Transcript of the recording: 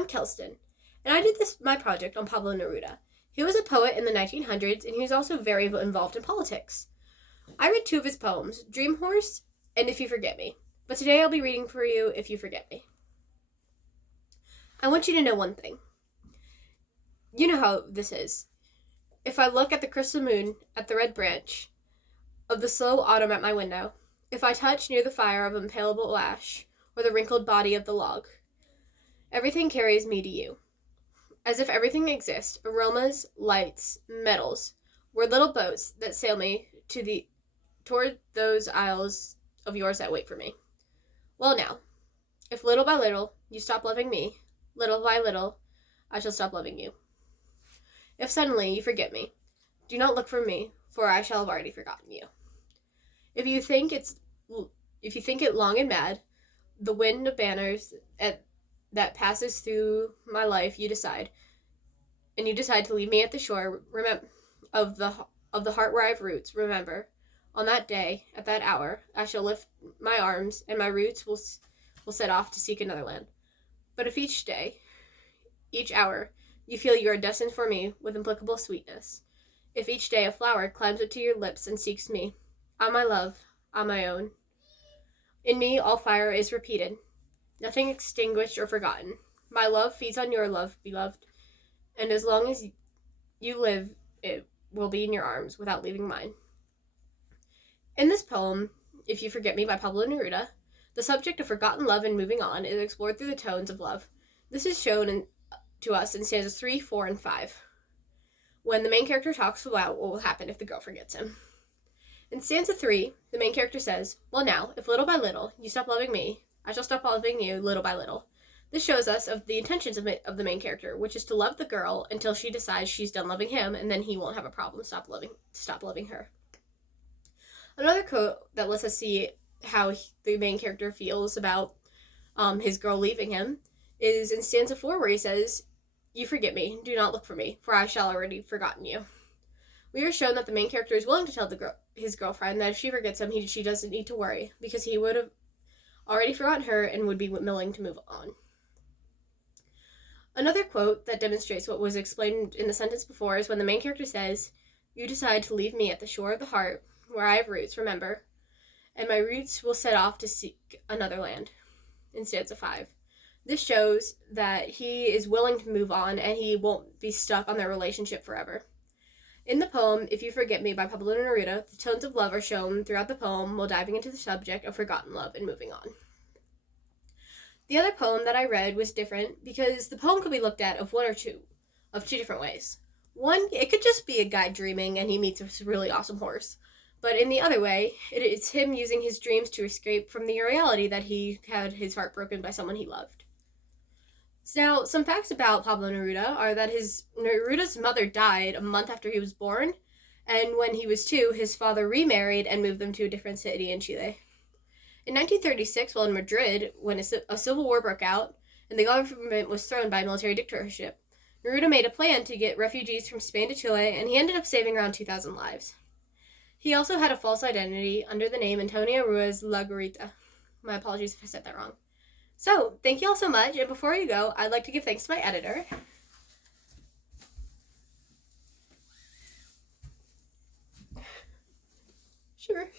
I'm Kelston, and I did my project on Pablo Neruda. He was a poet in the 1900s, and he was also very involved in politics. I read two of his poems, Dream Horse and If You Forget Me, but today I'll be reading for you If You Forget Me. I want you to know one thing. You know how this is. If I look at the crystal moon, at the red branch of the slow autumn at my window, if I touch near the fire of impalable ash, or the wrinkled body of the log, everything carries me to you. As if everything exists, aromas, lights, metals, were little boats that sail me toward those isles of yours that wait for me. Well now, if little by little you stop loving me, little by little I shall stop loving you. If suddenly you forget me, do not look for me, for I shall have already forgotten you. If you think it long and mad, the wind of banners that passes through my life, you decide to leave me at the shore. Remember of the heart where I have roots. Remember, on that day, at that hour, I shall lift my arms, and my roots will set off to seek another land. But if each day, each hour, you feel you are destined for me with implacable sweetness, if each day a flower climbs up to your lips and seeks me, ah, my love, ah, my own, in me all fire is repeated, nothing extinguished or forgotten. My love feeds on your love, beloved, and as long as you live, it will be in your arms without leaving mine. In this poem, If You Forget Me by Pablo Neruda, the subject of forgotten love and moving on is explored through the tones of love. This is shown to us in stanzas 3, 4, and 5, when the main character talks about what will happen if the girl forgets him. In stanza 3, the main character says, well now, if little by little you stop loving me, I shall stop loving you little by little. This shows us of the intentions of the main character, which is to love the girl until she decides she's done loving him, and then he won't have a problem stop loving her. Another quote that lets us see how the main character feels about his girl leaving him is in stanza 4, where he says, you forget me, do not look for me, for I shall already forgotten you. We are shown that the main character is willing to tell his girlfriend that if she forgets him, she doesn't need to worry, because he would have already forgotten her and would be willing to move on. Another quote that demonstrates what was explained in the sentence before is when the main character says, you decide to leave me at the shore of the heart, where I have roots, remember, and my roots will set off to seek another land, in stanza 5. This shows that he is willing to move on and he won't be stuck on their relationship forever. In the poem, If You Forget Me by Pablo Neruda, the tones of love are shown throughout the poem while diving into the subject of forgotten love and moving on. The other poem that I read was different because the poem could be looked at of two different ways. One, it could just be a guy dreaming and he meets a really awesome horse. But in the other way, it's him using his dreams to escape from the reality that he had his heart broken by someone he loved. Now, some facts about Pablo Neruda are that Neruda's mother died a month after he was born, and when he was 2, his father remarried and moved them to a different city in Chile. In 1936, while in Madrid, when a civil war broke out and the government was thrown by a military dictatorship, Neruda made a plan to get refugees from Spain to Chile, and he ended up saving around 2,000 lives. He also had a false identity under the name Antonio Ruiz Lagarita. My apologies if I said that wrong. So, thank you all so much, and before you go, I'd like to give thanks to my editor. Sure.